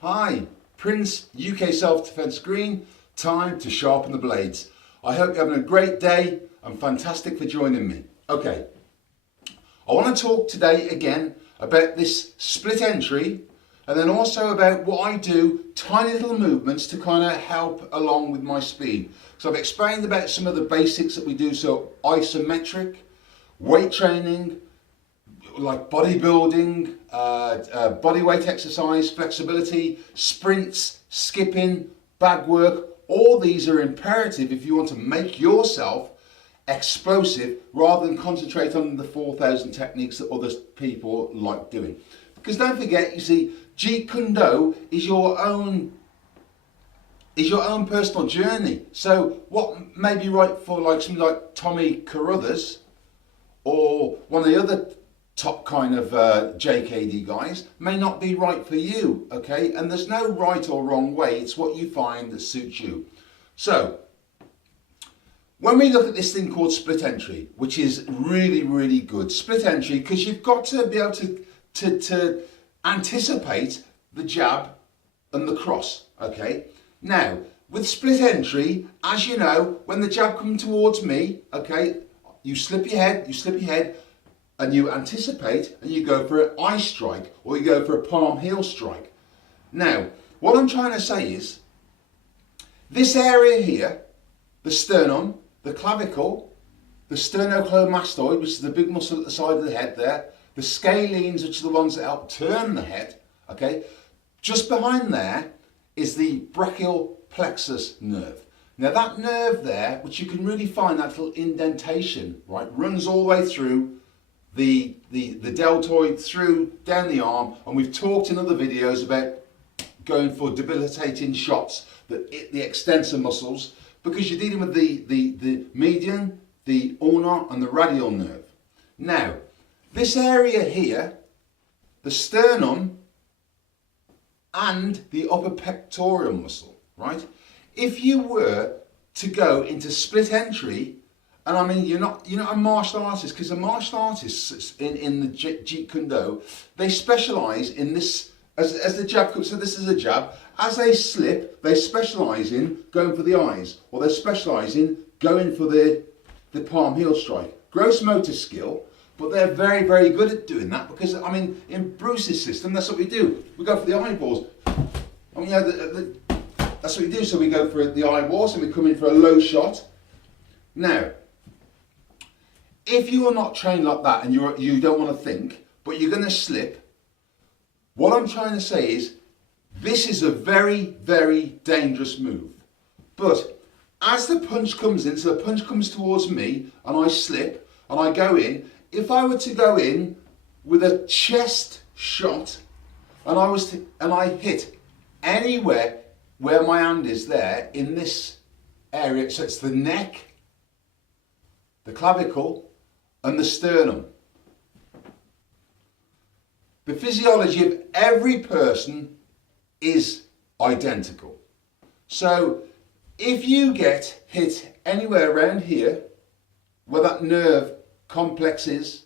Hi, Prince UK Self-Defense Green, time to sharpen the blades. I hope you're having a great day and fantastic for joining me. Okay, I want to talk today again about this split entry and then also about what I do, tiny little movements to kind of help along with my speed. So I've explained about some of the basics that we do, so isometric, weight training, like bodybuilding, body weight exercise, flexibility, sprints, skipping, bag work. All these are imperative if you want to make yourself explosive rather than concentrate on the 4,000 techniques that other people like doing. Because don't forget, you see, Jeet Kune Do is your own personal journey. So what may be right for like somebody like Tommy Carruthers or one of the other top kind of JKD guys may not be right for you, okay? And there's no right or wrong way, it's what you find that suits you. So, when we look at this thing called split entry, which is really, really good, split entry, because you've got to be able to anticipate the jab and the cross, okay? Now, with split entry, as you know, when the jab comes towards me, okay, you slip your head, and you anticipate and you go for an eye strike or you go for a palm heel strike. Now, what I'm trying to say is, this area here, the sternum, the clavicle, the sternocleidomastoid, which is the big muscle at the side of the head there, the scalenes, which are the ones that help turn the head, okay, just behind there is the brachial plexus nerve. Now that nerve there, which you can really find that little indentation, right, runs all the way through the deltoid through down the arm, and we've talked in other videos about going for debilitating shots that hit the extensor muscles because you're dealing with the median, the ulnar and the radial nerve. Now, this area here, the sternum and the upper pectoral muscle, right? If you were to go into split entry, and I mean, you're not a martial artist, because the martial artists in the Jeet Kune Do, they specialise in this, as the jab comes, so this is a jab, as they slip, they specialise in going for the eyes, or they specialise in going for the palm heel strike. Gross motor skill, but they're very, very good at doing that, because, I mean, in Bruce's system, that's what we do. We go for the eyeballs. I mean, that's what we do, so we go for the eyeballs and we come in for a low shot. Now, if you are not trained like that and you don't want to think, but you're going to slip, what I'm trying to say is, this is a very, very dangerous move. But as the punch comes in, so the punch comes towards me and I slip and I go in, if I were to go in with a chest shot and I hit anywhere where my hand is there in this area, so it's the neck, the clavicle, and the sternum. The physiology of every person is identical. So if you get hit anywhere around here where that nerve complex is,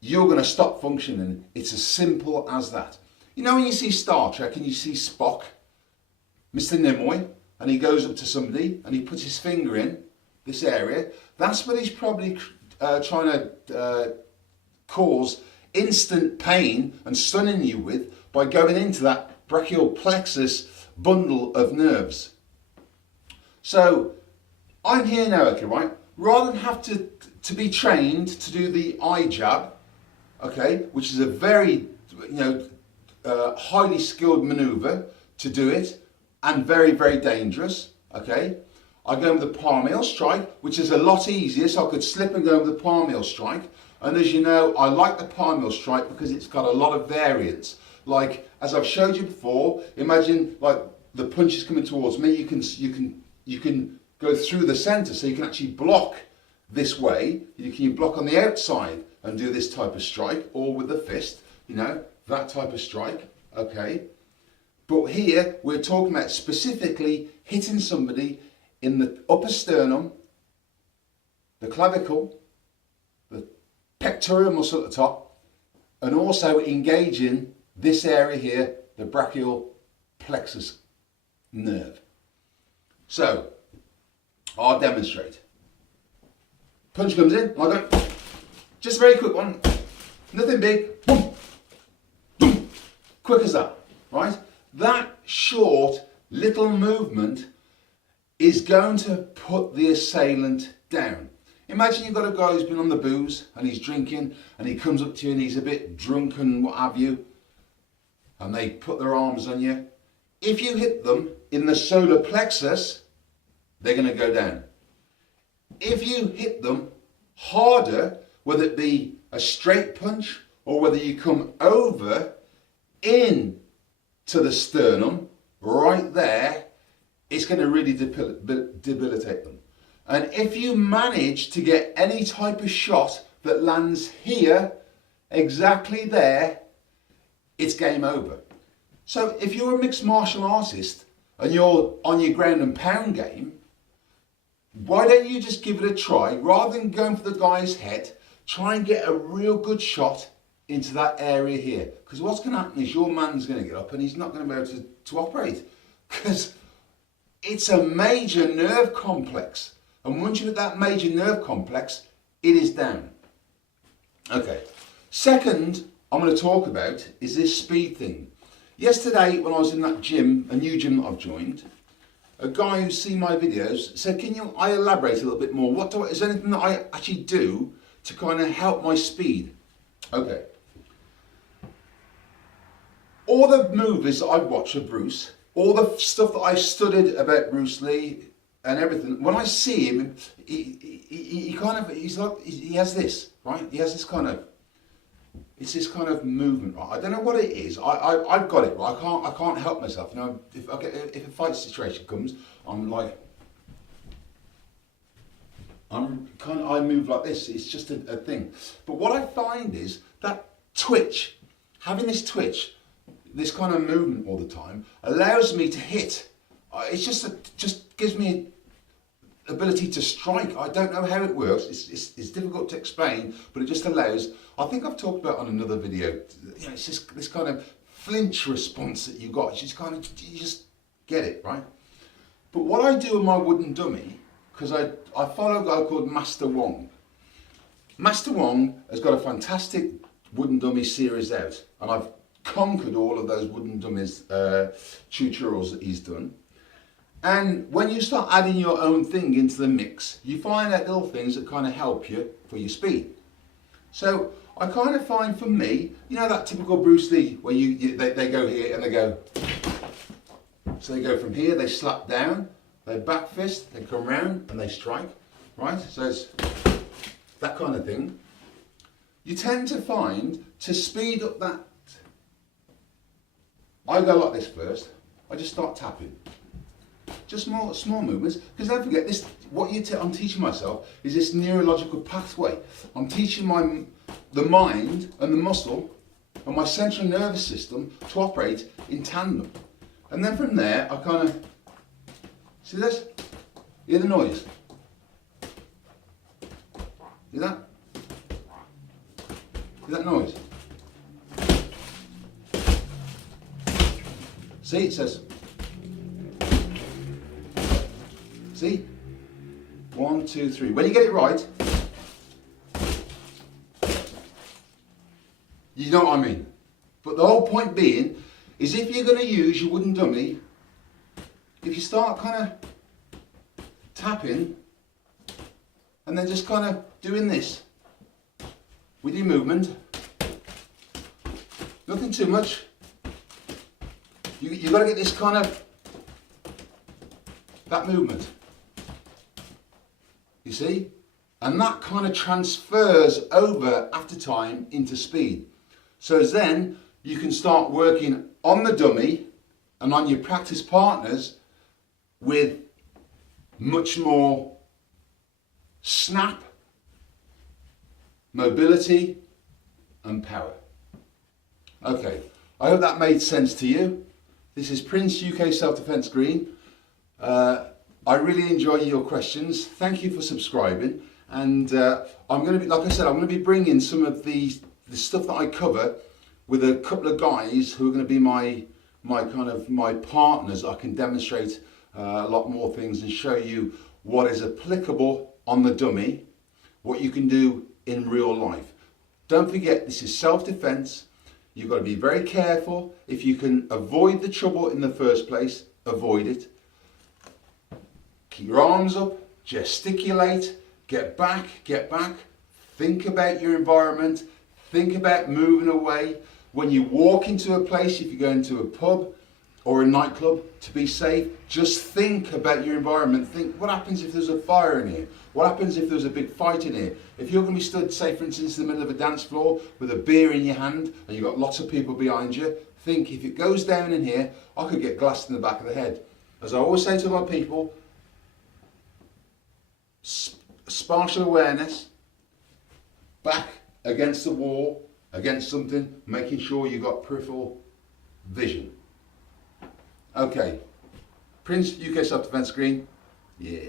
you're going to stop functioning. It's as simple as that. You know when you see Star Trek and you see Spock, Mr. Nimoy, and he goes up to somebody and he puts his finger in this area, that's what he's probably trying to cause instant pain and stunning you with by going into that brachial plexus bundle of nerves. So I'm here now, okay, right? Rather than have to be trained to do the eye jab, okay, which is a very, highly skilled maneuver to do it and very, very dangerous, okay? I go with the palm heel strike, which is a lot easier, so I could slip and go with the palm heel strike. And as you know, I like the palm heel strike because it's got a lot of variants. Like, as I've showed you before, imagine like the punch is coming towards me, you can go through the center, so you can actually block this way. You can block on the outside and do this type of strike, or with the fist, that type of strike, okay? But here, we're talking about specifically hitting somebody in the upper sternum, the clavicle, the pectoral muscle at the top, and also engaging this area here, the brachial plexus nerve. So, I'll demonstrate. Punch comes in, I go, just a very quick one, nothing big, boom, boom, quick as that, right? That short little movement is going to put the assailant down. Imagine you've got a guy who's been on the booze and he's drinking and he comes up to you and he's a bit drunk and what have you, and they put their arms on you. If you hit them in the solar plexus, they're going to go down. If you hit them harder, whether it be a straight punch or whether you come over in to the sternum, right there, it's going to really debilitate them. And if you manage to get any type of shot that lands here, exactly there, it's game over. So if you're a mixed martial artist and you're on your ground and pound game, why don't you just give it a try? Rather than going for the guy's head, try and get a real good shot into that area here. Because what's going to happen is your man's going to get up and he's not going to be able to operate. Because it's a major nerve complex. And once you hit that major nerve complex, it is down. Okay. Second, I'm going to talk about is this speed thing. Yesterday, when I was in that gym, a new gym that I've joined, a guy who's seen my videos said, I elaborate a little bit more? Is there anything that I actually do to kind of help my speed? Okay. All the movies that I've watched of Bruce, all the stuff that I studied about Bruce Lee and everything, when I see him, he has this, right? He has this kind of, it's this kind of movement, right? I don't know what it is. I've got it, right? I can't help myself. You know, if a fight situation comes, I move like this. It's just a thing. But what I find is that twitch, having this twitch, this kind of movement all the time, allows me to hit. It's just gives me ability to strike. I don't know how it works. It's difficult to explain, but it just allows. I think I've talked about on another video. You know, it's just this kind of flinch response that you got. It's just you just get it, right? But what I do with my wooden dummy, because I follow a guy called Master Wong. Master Wong has got a fantastic wooden dummy series out, and I've conquered all of those wooden dummies tutorials that he's done. And when you start adding your own thing into the mix, you find out little things that kind of help you for your speed. So I kind of find for me, you know that typical Bruce Lee where they go here and they go. So they go from here, they slap down, they back fist, they come round and they strike, right? So it's that kind of thing. You tend to find to speed up that, I go like this first, I just start tapping. Just small movements, because don't forget this. I'm teaching myself is this neurological pathway. I'm teaching the mind and the muscle and my central nervous system to operate in tandem. And then from there, I kind of see this. Hear the noise? Hear that? Hear that noise? See, it says. See? 1, 2, 3. When you get it right, you know what I mean. But the whole point being is if you're going to use your wooden dummy, if you start kind of tapping and then just kind of doing this with your movement, nothing too much. You've got to get this kind of, that movement. You see? And that kind of transfers over after time into speed. So then you can start working on the dummy and on your practice partners with much more snap, mobility and power. Okay, I hope that made sense to you. This is Prince UK Self-Defense Green. I really enjoy your questions. Thank you for subscribing. And I'm going to be, like I said, I'm going to be bringing some of the stuff that I cover with a couple of guys who are going to be my my partners, I can demonstrate a lot more things and show you what is applicable on the dummy, what you can do in real life. Don't forget, this is self-defense. You've got to be very careful. If you can avoid the trouble in the first place, avoid it. Keep your arms up, gesticulate, get back, think about your environment, think about moving away. When you walk into a place, if you go into a pub or a nightclub, to be safe, just think about your environment. Think, what happens if there's a fire in here? What happens if there's a big fight in here? If you're going to be stood, say for instance, in the middle of a dance floor with a beer in your hand and you've got lots of people behind you, think, if it goes down in here, I could get glassed in the back of the head. As I always say to my people, spatial awareness, back against the wall, against something, making sure you've got peripheral vision. Okay, Prince, UK self-defense screen, yeah.